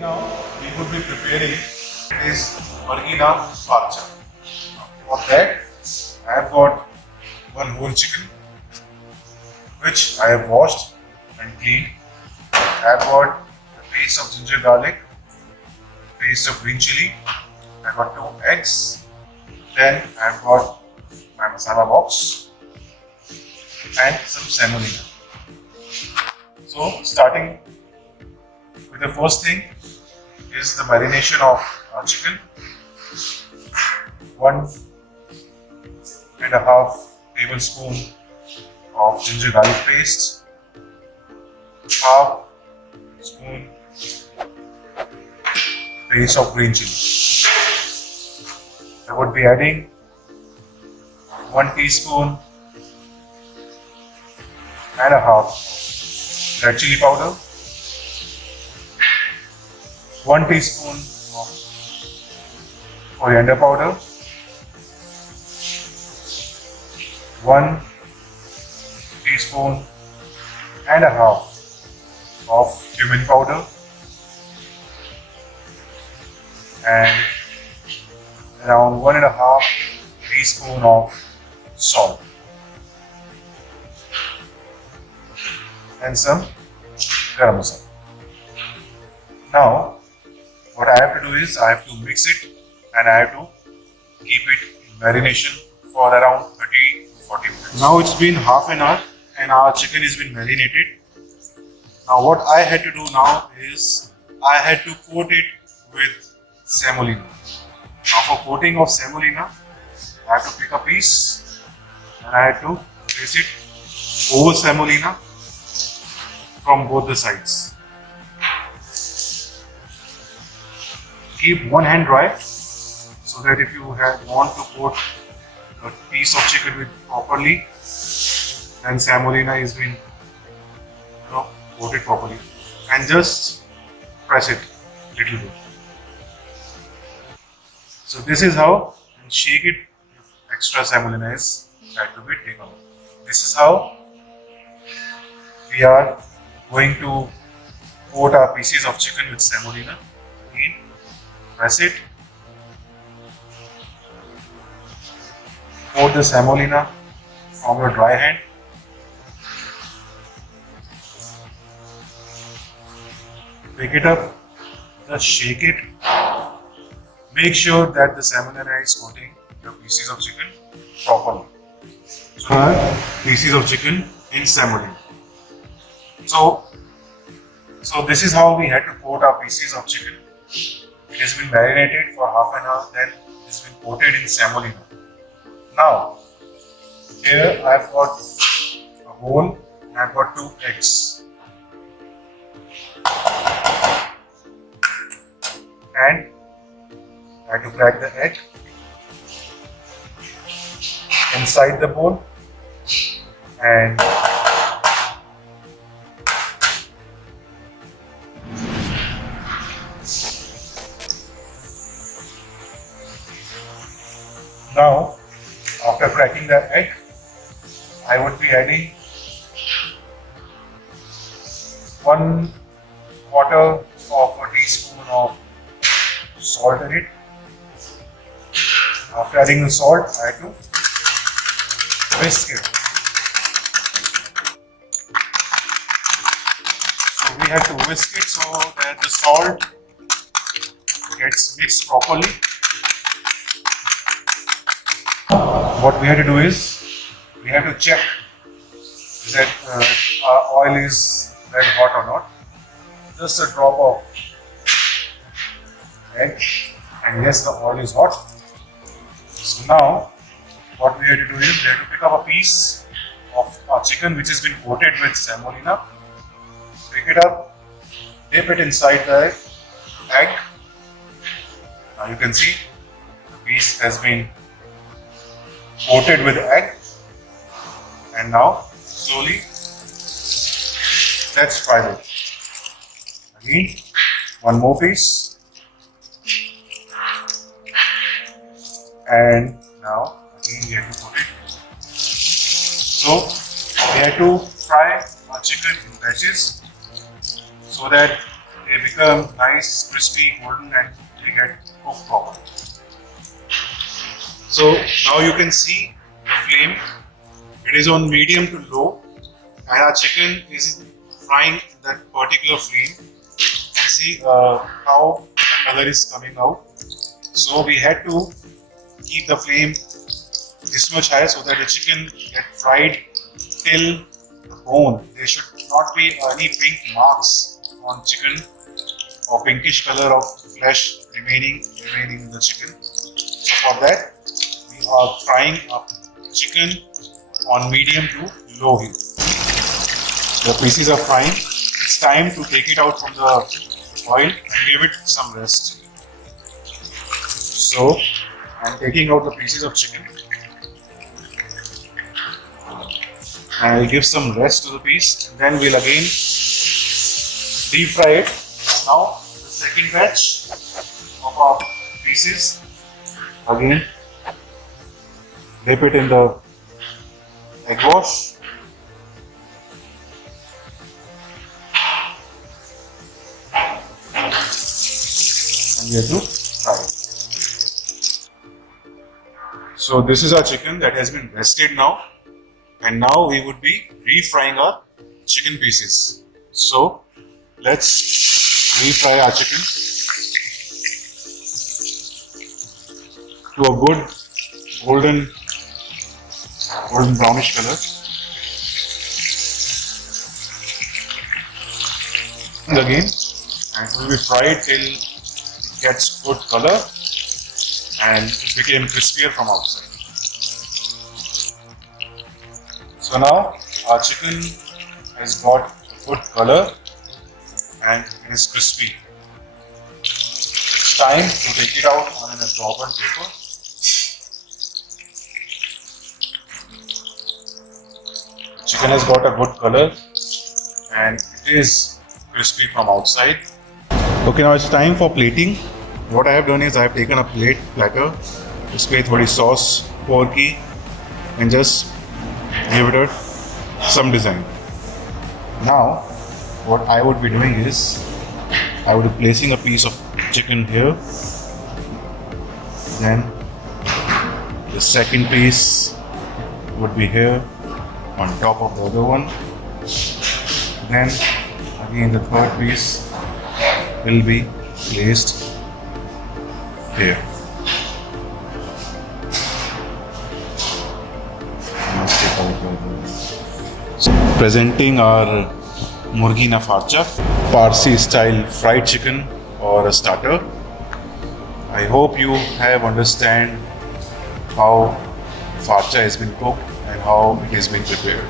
Now we would be preparing is Margina falcha. For that I have got one whole chicken which I have washed and cleaned. I have got a paste of ginger garlic, paste of green chili, I got 2 eggs, then I have got my masala box and some semolina. So starting with the first thing is the marination of chicken. 1.5 tablespoon of ginger garlic paste, half spoon paste of green chili. I would be adding 1 teaspoon and a half red chili powder, 1 teaspoon of coriander powder, 1 teaspoon and a half of cumin powder, and around 1.5 teaspoon of salt, and some garam masala. Now what I have to do is I have to mix it and I have to keep it in marination for around 30 to 40 minutes. Now it's been half an hour and our chicken has been marinated. Now what I had to do now is I had to coat it with semolina. Now for coating of semolina, I have to pick a piece and I had to place it over semolina from both the sides. Keep one hand dry so that if you want to coat a piece of chicken with properly, then semolina is being coated properly, and just press it a little bit. So this is how, and shake it if extra semolina is had to be taken out. This is how we are going to coat our pieces of chicken with semolina. Again, press it, coat the semolina from your dry hand, pick it up, just shake it, make sure that the semolina is coating the pieces of chicken properly. So pieces of chicken in semolina. So this is how we had to coat our pieces of chicken. It has been marinated for half an hour, then it has been coated in semolina. Now, here I have got a bowl and I have got 2 eggs. And I have to crack the egg inside the bowl and now, after cracking the egg, I would be adding 1/4 of a teaspoon of salt in it. After adding the salt, I have to whisk it. So we have to whisk it so that the salt gets mixed properly. What we have to do is, we have to check that our oil is red hot or not. Just a drop of egg, and yes, the oil is hot. So now, what we have to do is, we have to pick up a piece of our chicken which has been coated with semolina, pick it up, dip it inside the egg. Now you can see, the piece has been coated with egg, and now slowly let's fry it. Again, one more piece, and now again we have to put it. So we have to fry our chicken in batches so that they become nice, crispy, golden, and they get cooked properly. So now you can see the flame. It is on medium to low, and our chicken is frying in that particular flame. And see how the color is coming out. So we had to keep the flame this much high so that the chicken get fried till the bone. There should not be any pink marks on chicken or pinkish color of flesh remaining in the chicken. So for that, we are frying up chicken on medium to low heat. The pieces are frying. It's time to take it out from the oil and give it some rest. So I'm taking out the pieces of chicken. I'll give some rest to the piece, and then we'll again deep fry it. Now the second batch of our pieces, again dip it in the egg wash. And we have to fry it. So this is our chicken that has been rested now. And now we would be refrying our chicken pieces. So let's refry our chicken to a good golden brownish color. And again, and it will be fried till it gets good color and it became crispier from outside. So now our chicken has got a good color and it is crispy. It's time to take it out on an absorbent paper. The chicken has got a good color and it is crispy from outside. Okay, now it's time for plating. What I have done is I have taken a platter, इसपे थोड़ी sauce pour की and just give it some design. Now, what I would be doing is, I would be placing a piece of chicken here. Then, the second piece would be here on top of the other one. Then, again the third piece will be placed here. So, presenting our Murgi na farcha, Parsi style fried chicken or a starter. I hope you have understand how farcha has been cooked and how it is being prepared.